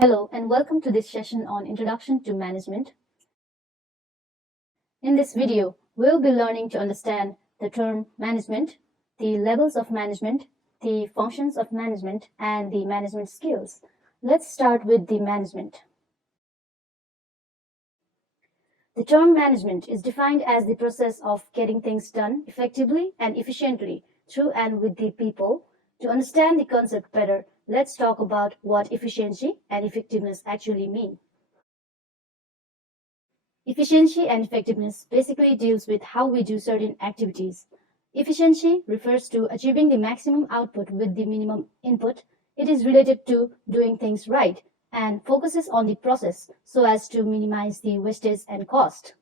Hello and welcome to this session on Introduction to Management. In this video, we'll be learning to understand the term management, the levels of management, the functions of management, and the management skills. Let's start with the management. The term management is defined as the process of getting things done effectively and efficiently through and with the people. To understand the concept better, let's talk about what efficiency and effectiveness actually mean. Efficiency and effectiveness basically deals with how we do certain activities. Efficiency refers to achieving the maximum output with the minimum input. It is related to doing things right and focuses on the process so as to minimize the wastage and cost.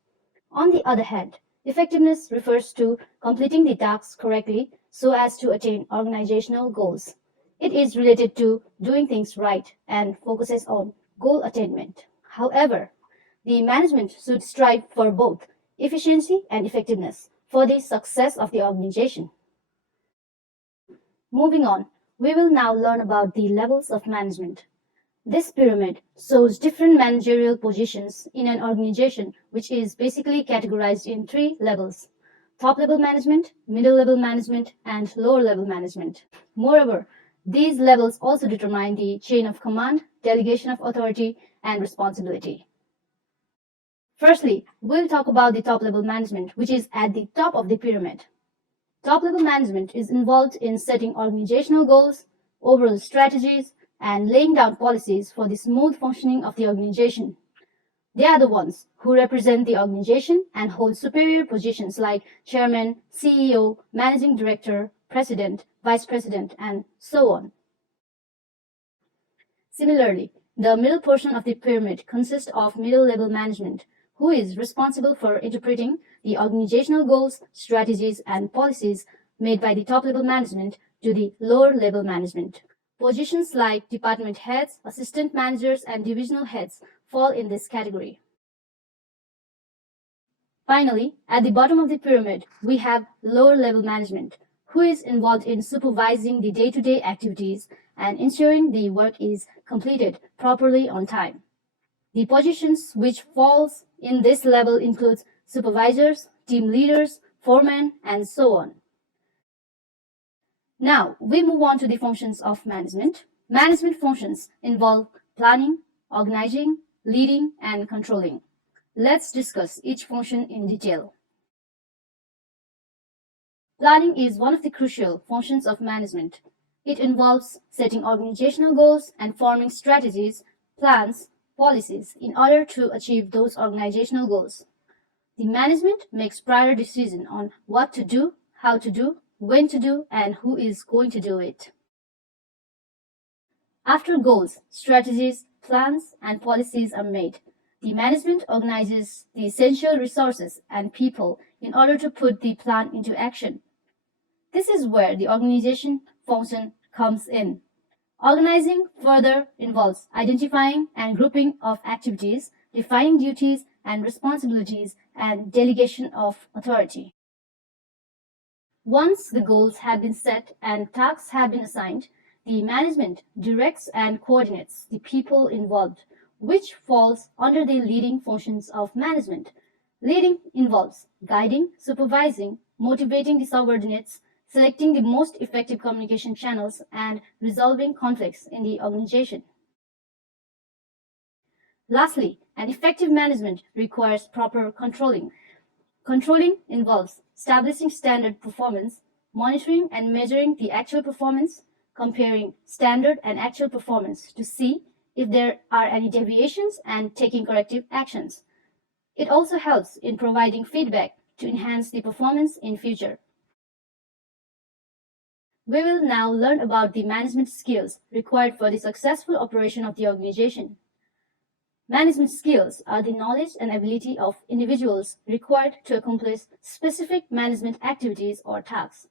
On the other hand, effectiveness refers to completing the tasks correctly so as to attain organizational goals. It is related to doing things right and focuses on goal attainment. However, the management should strive for both efficiency and effectiveness for the success of the organization. Moving on, we will now learn about the levels of management. This pyramid shows different managerial positions in an organization, which is basically categorized in 3 levels: top-level management, middle-level management, and lower-level management. Moreover, these levels also determine the chain of command, delegation of authority, and responsibility. Firstly, we'll talk about the top-level management, which is at the top of the pyramid. Top-level management is involved in setting organizational goals, overall strategies, and laying down policies for the smooth functioning of the organization. They are the ones who represent the organization and hold superior positions like chairman, CEO, managing director, president, vice president, and so on. Similarly, the middle portion of the pyramid consists of middle-level management, who is responsible for interpreting the organizational goals, strategies, and policies made by the top-level management to the lower-level management. Positions like department heads, assistant managers, and divisional heads fall in this category. Finally, at the bottom of the pyramid, we have lower-level management, who is involved in supervising the day-to-day activities and ensuring the work is completed properly on time. The positions which falls in this level includes supervisors, team leaders, foremen, and so on. Now, we move on to the functions of management. Management functions involve planning, organizing, leading, and controlling. Let's discuss each function in detail. Planning is one of the crucial functions of management. It involves setting organizational goals and forming strategies, plans, policies in order to achieve those organizational goals. The management makes prior decisions on what to do, how to do, when to do, and who is going to do it. After goals, strategies, plans, and policies are made, the management organizes the essential resources and people in order to put the plan into action. This is where the organization function comes in. Organizing further involves identifying and grouping of activities, defining duties and responsibilities, and delegation of authority. Once the goals have been set and tasks have been assigned, the management directs and coordinates the people involved, which falls under the leading functions of management. Leading involves guiding, supervising, motivating the subordinates, selecting the most effective communication channels, and resolving conflicts in the organization. Lastly, an effective management requires proper controlling. Controlling involves establishing standard performance, monitoring and measuring the actual performance, comparing standard and actual performance to see if there are any deviations, and taking corrective actions. It also helps in providing feedback to enhance the performance in future. We will now learn about the management skills required for the successful operation of the organization. Management skills are the knowledge and ability of individuals required to accomplish specific management activities or tasks.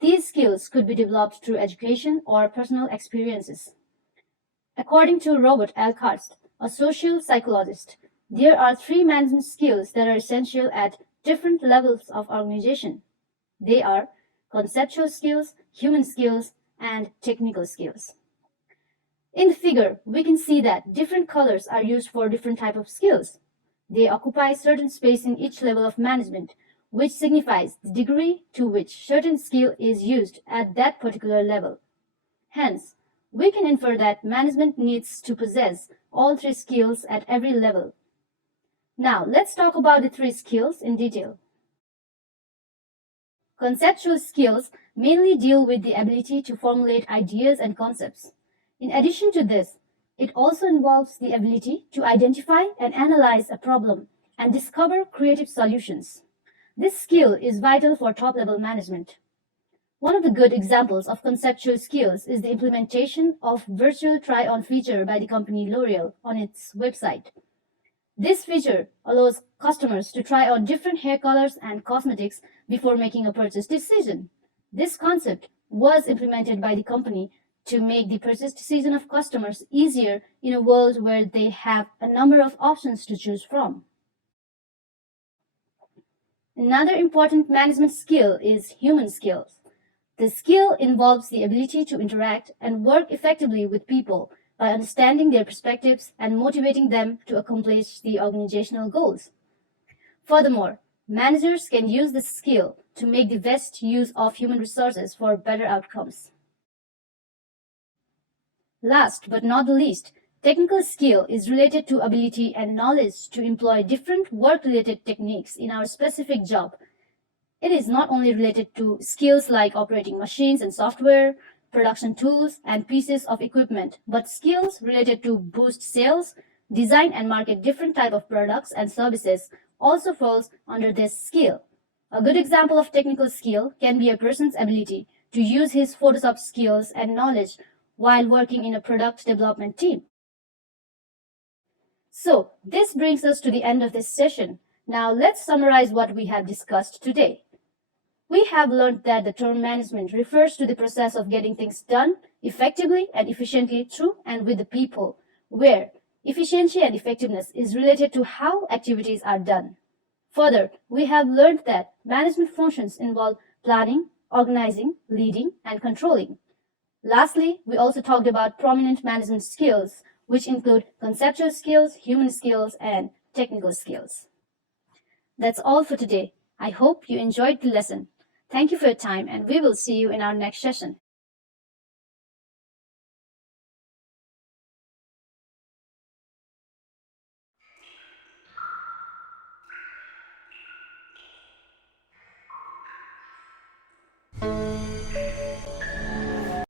These skills could be developed through education or personal experiences. According to Robert L. Karst, a social psychologist, there are 3 management skills that are essential at different levels of organization. They are conceptual skills, human skills, and technical skills. In the figure, we can see that different colors are used for different types of skills. They occupy certain space in each level of management, which signifies the degree to which certain skill is used at that particular level. Hence, we can infer that management needs to possess all three skills at every level. Now, let's talk about the three skills in detail. Conceptual skills mainly deal with the ability to formulate ideas and concepts. In addition to this, it also involves the ability to identify and analyze a problem and discover creative solutions. This skill is vital for top-level management. One of the good examples of conceptual skills is the implementation of virtual try-on feature by the company L'Oreal on its website. This feature allows customers to try on different hair colors and cosmetics before making a purchase decision. This concept was implemented by the company to make the purchase decision of customers easier in a world where they have a number of options to choose from. Another important management skill is human skills. The skill involves the ability to interact and work effectively with people by understanding their perspectives and motivating them to accomplish the organizational goals. Furthermore, managers can use this skill to make the best use of human resources for better outcomes. Last but not the least, technical skill is related to ability and knowledge to employ different work-related techniques in our specific job. It is not only related to skills like operating machines and software, production tools, and pieces of equipment, but skills related to boost sales, design and market different type of products and services also falls under this skill. A good example of technical skill can be a person's ability to use his Photoshop skills and knowledge while working in a product development team. So, this brings us to the end of this session. Now, let's summarize what we have discussed today. We have learned that the term management refers to the process of getting things done effectively and efficiently through and with the people, where efficiency and effectiveness is related to how activities are done. Further, we have learned that management functions involve planning, organizing, leading, and controlling. Lastly, we also talked about prominent management skills, which include conceptual skills, human skills, and technical skills. That's all for today. I hope you enjoyed the lesson. Thank you for your time, and we will see you in our next session.